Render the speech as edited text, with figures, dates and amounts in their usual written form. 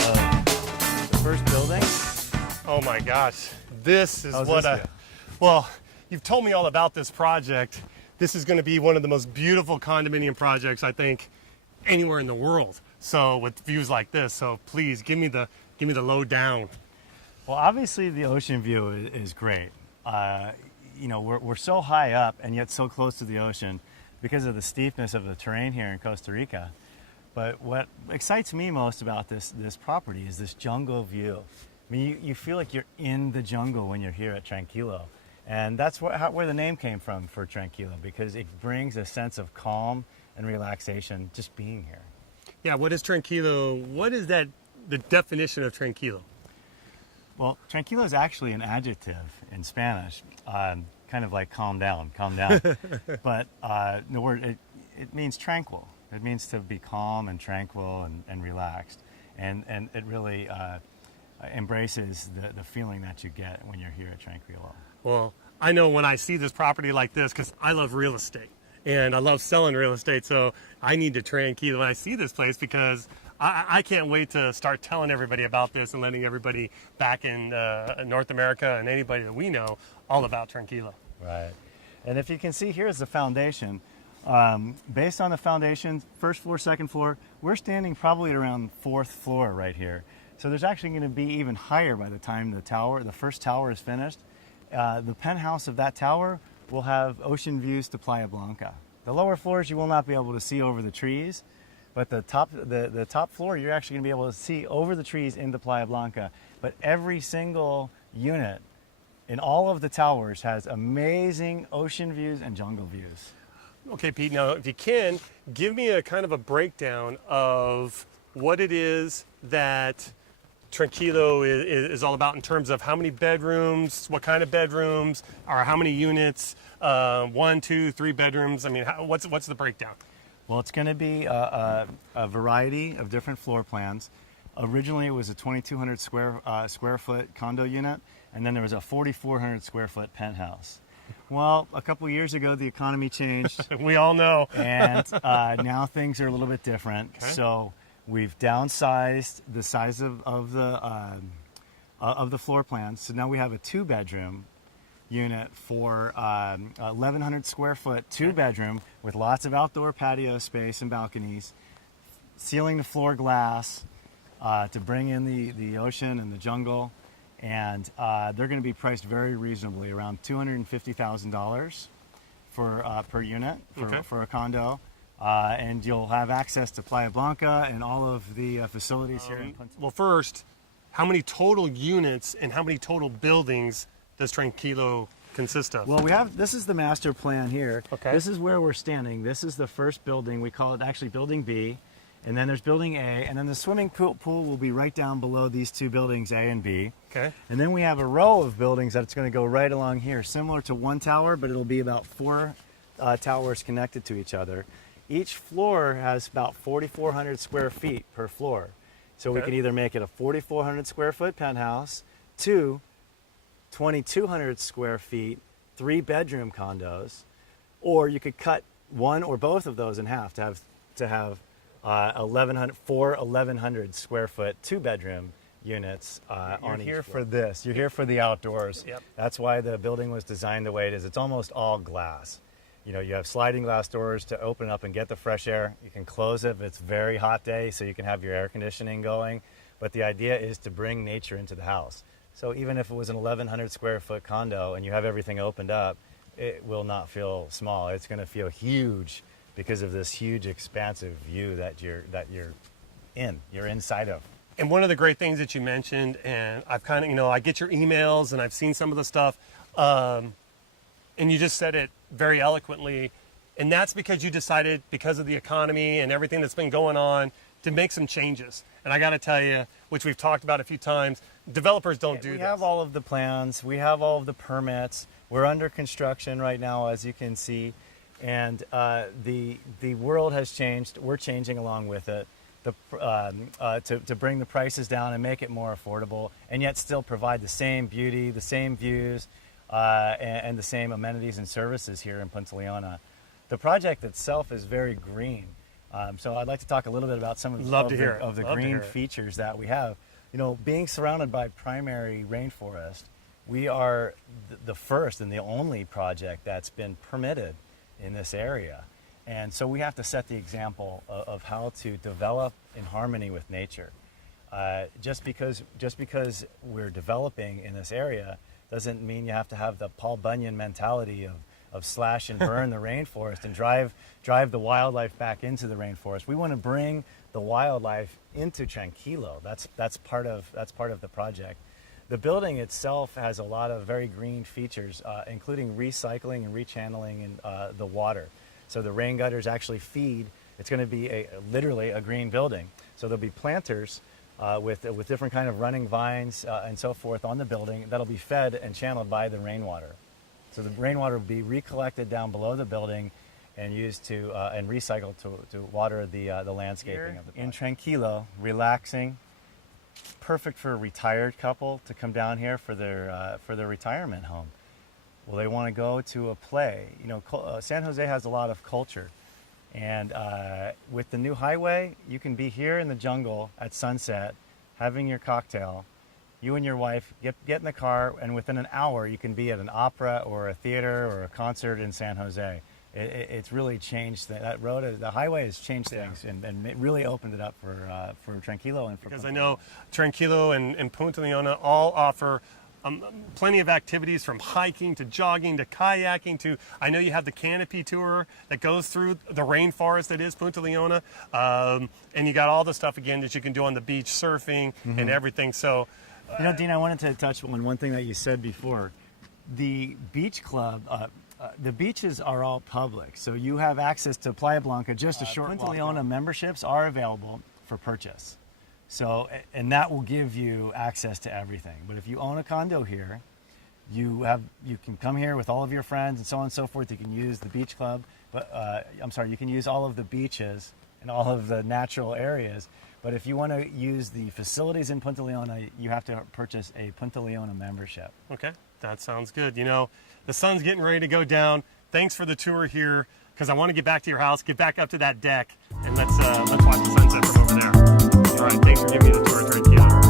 of the first building. Oh my gosh, this is How's what this feel? well, you've told me all about this project. This is going to be one of the most beautiful condominium projects, I think, anywhere in the world. So with views like this, so please give me the lowdown. Well, obviously the ocean view is great. We're so high up and yet so close to the ocean because of the steepness of the terrain here in Costa Rica. But what excites me most about this property is this jungle view. I mean, you feel like you're in the jungle when you're here at Tranquilo. And that's where the name came from for Tranquilo, because it brings a sense of calm and relaxation just being here. Yeah, what is Tranquilo? What is the definition of Tranquilo? Well, tranquilo is actually an adjective in Spanish, kind of like calm down. But the word, it means tranquil. It means to be calm and tranquil and relaxed. And it really embraces the feeling that you get when you're here at Tranquilo. Well, I know when I see this property like this, because I love real estate and I love selling real estate, so I need to Tranquilo when I see this place, because I can't wait to start telling everybody about this and letting everybody back in North America and anybody that we know all about Tranquilo. Right. And if you can see, here's the foundation. Based on the foundation, first floor, second floor, we're standing probably at around fourth floor right here. So there's actually going to be even higher by the time the first tower is finished. The penthouse of that tower will have ocean views to Playa Blanca. The lower floors you will not be able to see over the trees, but the top floor you're actually going to be able to see over the trees into Playa Blanca. But every single unit in all of the towers has amazing ocean views and jungle views. Okay, Pete, now if you can, give me a kind of a breakdown of what it is that Tranquilo is all about in terms of how many bedrooms, what kind of bedrooms, or how many units, 1, 2, 3 bedrooms. I mean, what's the breakdown? Well, it's going to be a variety of different floor plans. Originally, it was a 2,200 square foot condo unit, and then there was a 4,400 square foot penthouse. Well, a couple years ago, the economy changed. We all know. And now things are a little bit different. Okay. So we've downsized the size of the floor plan. So now we have a 2-bedroom unit for 1,100 square foot, 2-bedroom with lots of outdoor patio space and balconies, ceiling to floor glass to bring in the ocean and the jungle. And they're going to be priced very reasonably, around $250,000 for per unit for a condo. And you'll have access to Playa Blanca and all of the facilities here in Punta. Well, first, how many total units and how many total buildings does Tranquilo consist of? Well, this is the master plan here. Okay. This is where we're standing. This is the first building. We call it actually Building B. And then there's Building A, and then the swimming pool will be right down below these two buildings, A and B. Okay. And then we have a row of buildings that's going to go right along here, similar to one tower, but it'll be about 4 towers connected to each other. Each floor has about 4,400 square feet per floor. So we can either make it a 4,400 square foot penthouse, 2 2,200 square feet, 3-bedroom condos, or you could cut one or both of those in half to have 1,100 square foot 2-bedroom units on each floor. You're here for this. You're here for the outdoors. Yep. That's why the building was designed the way it is. It's almost all glass. You know, you have sliding glass doors to open up and get the fresh air. You can close it if it's a very hot day, so you can have your air conditioning going. But the idea is to bring nature into the house. So even if it was an 1,100 square foot condo and you have everything opened up, it will not feel small. It's going to feel huge because of this huge expansive view that you're inside of. And one of the great things that you mentioned, and I've kind of, I get your emails and I've seen some of the stuff, and you just said it very eloquently, and that's because you decided, because of the economy and everything that's been going on, to make some changes. And I got to tell you, which we've talked about a few times, developers don't do this. We have all of the plans, we have all of the permits, we're under construction right now, as you can see. And the world has changed. We're changing along with it to bring the prices down and make it more affordable, and yet still provide the same beauty, the same views, and the same amenities and services here in Punta Leona. The project itself is very green. So I'd like to talk a little bit about some of, Love to hear it. of the Love to green hear it. features that we have. You know, being surrounded by primary rainforest, we are the first and the only project that's been permitted in this area. And so we have to set the example of how to develop in harmony with nature. Just because we're developing in this area doesn't mean you have to have the Paul Bunyan mentality of slash and burn the rainforest and drive the wildlife back into the rainforest. We want to bring the wildlife into Tranquilo. That's part of the project. The building itself has a lot of very green features, including recycling and rechanneling the water. So the rain gutters actually feed. It's going to be literally a green building. So there'll be planters with different kind of running vines and so forth on the building that'll be fed and channeled by the rainwater. So the rainwater will be recollected down below the building and used to and recycled to water the landscaping of the project. In Tranquilo, relaxing, perfect for a retired couple to come down here for their retirement home. Well, they want to go to a play. You know, San Jose has a lot of culture, and with the new highway, you can be here in the jungle at sunset, having your cocktail. You and your wife get in the car, and within an hour, you can be at an opera or a theater or a concert in San Jose. It's really changed that road. The highway has changed things and it really opened it up for Tranquilo and for. Because I know Tranquilo and Punta Leona all offer plenty of activities, from hiking to jogging to kayaking to, I know you have the canopy tour that goes through the rainforest that is Punta Leona, and you got all the stuff again that you can do on the beach, surfing and everything. So, you know, Dean, I wanted to touch on one thing that you said before. The beach club, the beaches are all public, so you have access to Playa Blanca. Just a short Punta Leona memberships are available for purchase. So, and that will give you access to everything. But if you own a condo here, you can come here with all of your friends and so on and so forth. You can use the beach club, but you can use all of the beaches and all of the natural areas. But if you want to use the facilities in Punta Leona, you have to purchase a Punta Leona membership. Okay, that sounds good. You know, the sun's getting ready to go down. Thanks for the tour here, because I want to get back to your house, get back up to that deck, and let's watch the sunset from over there. All right, thanks for giving me the tour, Tranquilo.